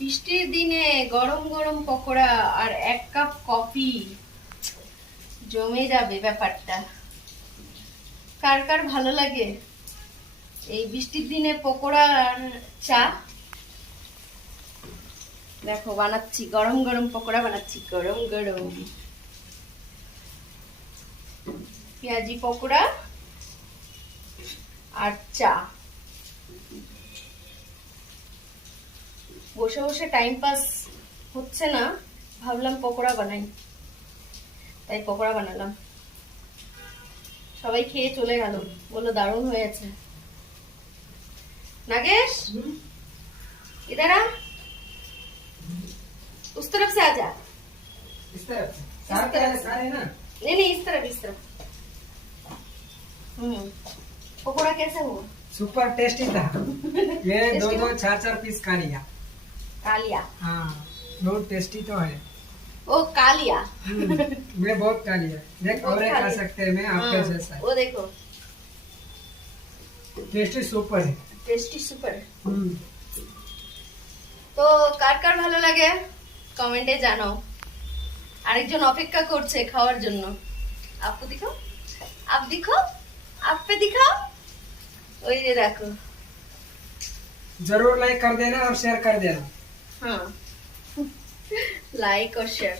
বৃষ্টির দিনে গরম গরম পকোড়া আর 1 কাপ কফি, জমে যাবে ব্যাপারটা। কার কার ভালো লাগে এই বৃষ্টির দিনে পকোড়া আর চা? দেখো বানাচ্ছি, গরম গরম পকোড়া বানাচ্ছি, গরম গরম পেঁয়াজি পকোড়া আর চা। বসে বসে টাইম পাস হচ্ছে না, ভাবলাম পকোড়া বানাই, তাই পকোড়া বানালাম। সবাই খেয়ে চলে গেল, বললো দারুণ হয়েছে। नागेश इधर आ, उस तरफ से आजा। इस तरफ सारे ना? नहीं नहीं, इस तरफ इस तरफ। पकोड़ा कैसे हुआ? सुपर टेस्टी था। ये दो चार पीस खा लिया। हाँ, बहुत टेस्टी तो है। ओ कालिया। मैं बहुत खा लिया। देख और खा सकते हैं, मैं आपके जैसा। वो देखो, टेस्टी सुपर है। Tasty super. তো কার কার ভালো লাগে কমেন্টে জানাও। আরেকজন অপেক্ষা করছে খাওয়ার জন্য। আপু দিখাও, আপ দিখাও, आप पे दिखाओ। ওই যে দেখো। जरूर लाइक कर देना और शेयर कर देना। हाँ, लाइक और शेयर।